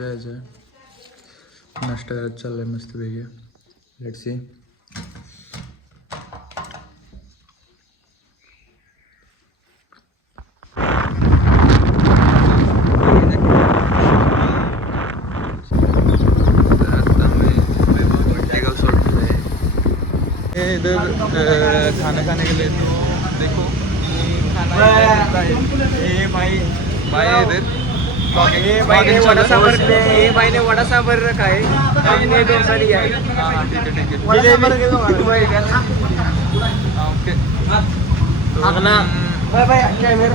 जायचं आहे. नाश्ता करत चाललाय मस्त पैकी. Let's see. इधर खाना खाने के लिए तो देखो ये भाई इधर भाई ने वड़ा सांबर रखा है. हमने डोसा लिया है. हाँ ठीक है ओके.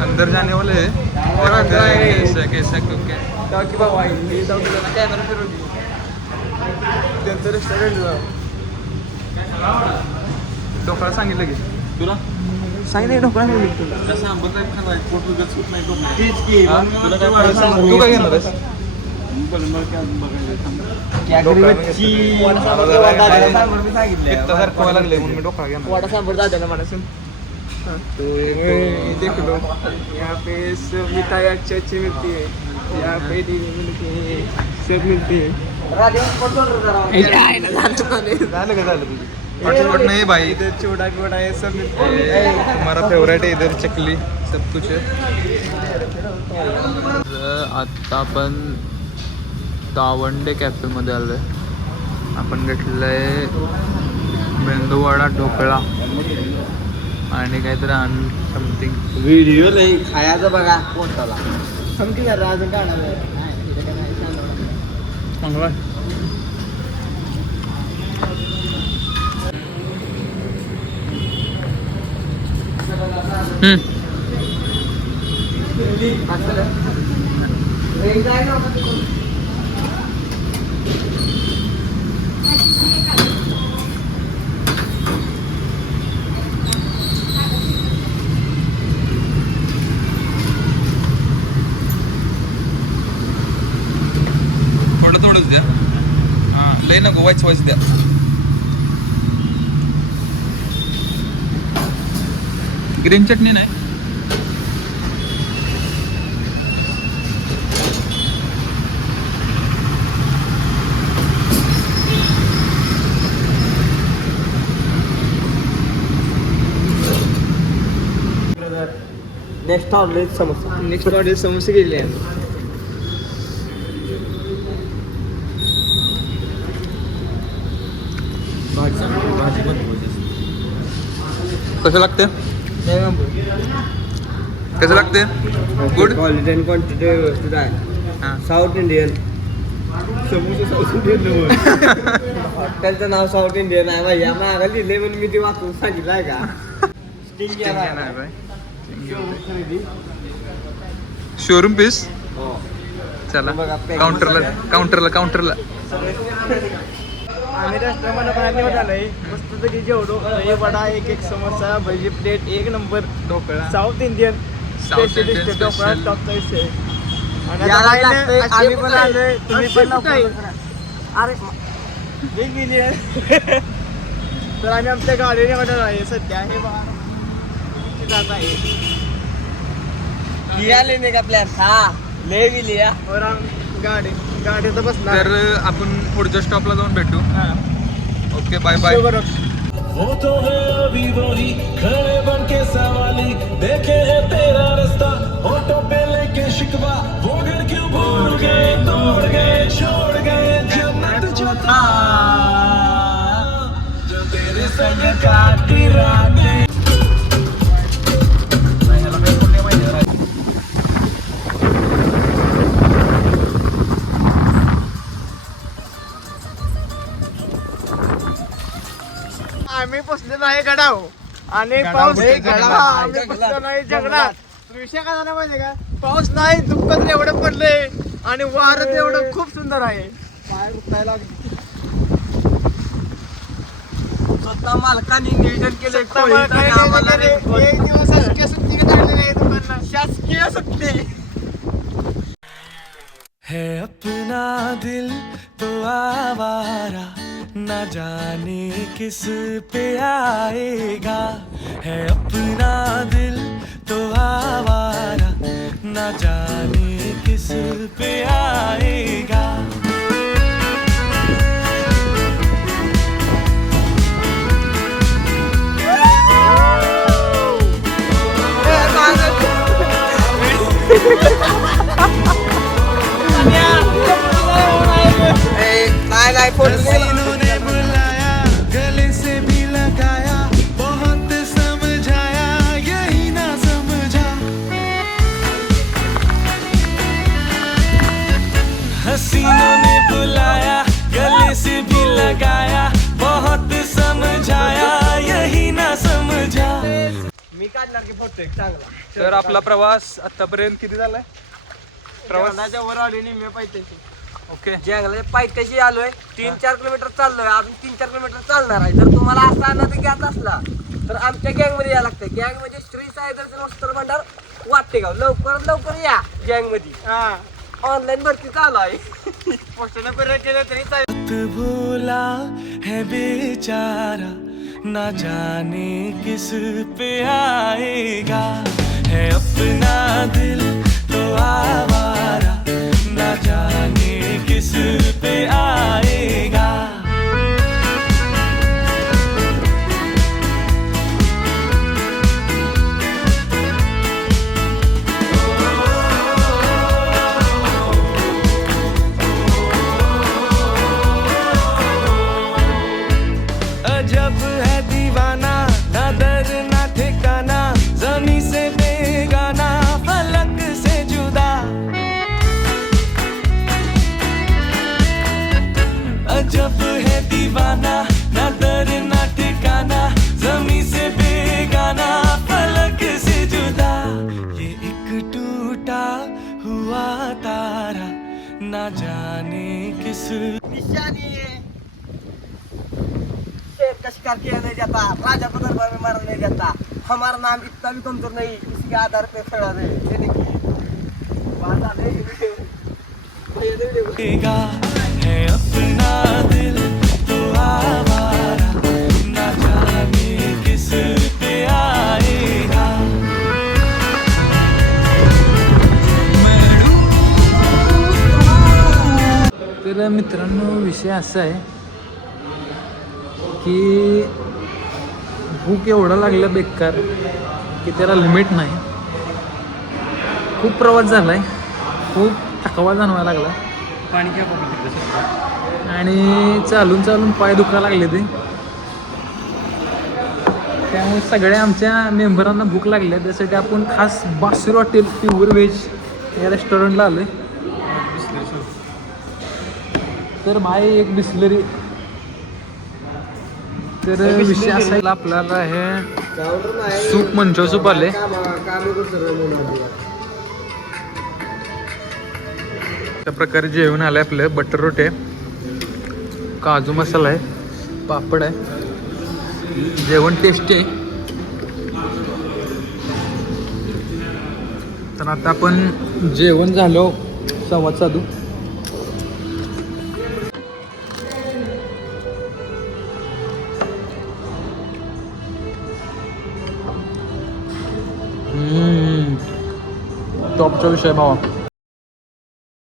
अंदर जाने वाले हैं और कैसा कैसा क्या ढोकळा सांगितलं की तुला सांगितलं. ढोकळा तू काय घेणार आहेस? लागले म्हणून मी ढोकळा घेणार. वडा सांबर दादा मला तो देख लो यहाँ पे सब मिठाई अच्छी अच्छी मिलती है. यहाँ पे मिलती है, सब मिलती है. झालं का झालं तुझं? पटपट नाही भाई. इधर छोटा छोटा है सब मिलता है. हमारा फेवरेट है इधर चकली सब कुछ है. आता आपण गावंडे कॅफेमध्ये आलो आहे. आपण घेतलं आहे मेंदूवडा ढोकळा आणि काहीतरी समथिंग. व्हिडिओ नाही खायचं बघा पोटाला समथिंग अजून काढणार चांगला. थोडंच द्या. हां लय नको वाईच द्या. ग्रीन चटणी नाही. नेक्स्ट ऑर्डर समोसे गेले आहे. कसं लागते? कसं लागते? गुड क्वालिटी आणि क्वांटिटी व्यवस्थित आहे. हां साऊथ इंडियन समोसे साऊथ इंडियन हॉटेलचं नाव साऊथ इंडियन आहे भाई. मागं लिहिले म्हणून मी ते वाचून सांगितलं आहे का. Showroom piece. चला काउंटरला आम्ही रेस्टॉरंटमध्ये बाहेर निवड आलंय. मस्त तरी जेवढो हे वडा एक समोसा भजी प्लेट एक number. Dhokla south Indian specialist dhokla टॉपचा विषय. आम्ही पण आलोय. तुम्ही पण अरे वेगवेगळी आहे. तर आम्ही आमच्या गाडीने ऑर्डर आहे सध्या. हे बघा जात आहे लेने का प्लॅन. हा ले भी लिया और गाडी तर बसणार. तर आपण पुढच्या स्टॉपला जाऊन भेटू. Okay bye bye. वो तो है अभी वही खड़े बन के सवाली देखे है तेरा रास्ता होठों पे लेके शिकवा वो घर क्यों भूल गए तोड़ गए छोड़ गए जन्नत जो था जो तेरे संग काटी रातें. आम्ही बसलेलो आहे गडाव आणि पाऊस नाही जंगलात. विषय काय झाला माहिती का. पाऊस नाही दुःख एवढं पडले आणि वारं एवढं खूप सुंदर आहे. काय उठायला स्वतः मालकांनी नियोजन केलं. एक दिवस शासकीय सुट्टी काढलेली दुकानला. शासकीय सुट्टी है अपना दिल तो आवारा न जाने किस पे आएगा. है अपना दिल तो आवारा न जाने किस पे आएगा. हसीनों ने बुलाया गले से भी लगाया बहुत समझाया यही ना समझा हसीनों ने बुलाया गले से भी लगाया बहुत समझाया यही ना समझा मी काढणार की फोटो एक चांगला. तर आपला प्रवास आतापर्यंत किती झालाय? प्रवासाच्या वर आली निम्म्या पायथ्याशी. ओके. जंगलाच्या पायथ्याशी आलोय. 3-4 किलोमीटर चाललोय. अजून 3-4 किलोमीटर चालणार आहे. जर तुम्हाला असा आनंद घ्यायच असला तर आमच्या गँग मध्ये यायला लागतं. गँग म्हणजे श्री साई दर्शन वस्त्र भंडार वाटेगाव. लवकरात लवकर या गँग मध्ये. ऑनलाईन भरती चालू आहे. पोस्टने पर्यंत केलं तरी चालेल. भूला है बेचारा ना जाने किस पे आएगा है अपना दिल तो आवारा ना जाने किस पे आएगा अजब है दीवाना ना दर ना ठिकाना जमी से बेगाना फलक से जुदा अजब है दीवाना ना दर ना ठिकाना जमी से बेगाना फलक से जुदा ये एक टूटा हुआ तारा ना जाने किस निशानी शेर का शिकार किया नहीं जाता, राजा को दरबार में मारा नहीं जाता, हमारा नाम इतना भी कमजोर नहीं किसी के आधार पे खड़ा है. ये देखिए बात आ रही है. है अपना दिल तो आवारा ना जाने किस पे आएगा तर मित्रांनो विषय असा आहे की भूक एवढा लागला बेकार की त्याला लिमिट नाही. खूप प्रवास झाला आहे. खूप थकवा जाणवायला लागला पाणी घ्या आणि चालून चालून पाय दुखायला लागले ते. त्यामुळे सगळ्या आमच्या मेंबरांना भूक लागली आहे. त्यासाठी आपण खास बासुर हॉटेल प्युअर व्हेज या रेस्टॉरंटला आलो आहे. तर भाई एक बिस्लरी. तर विषय असा आहे आपल्याला हे सूप मंचो सूप आले. त्या प्रकारे जेवण आलं आहे आपलं. बटर रोटी आहे, काजू मसाला आहे, पापड आहे. जेवण टेस्टी आहे. तर आता आपण जेवण झालो संवाद साधू. टॉपचा विषय भावा.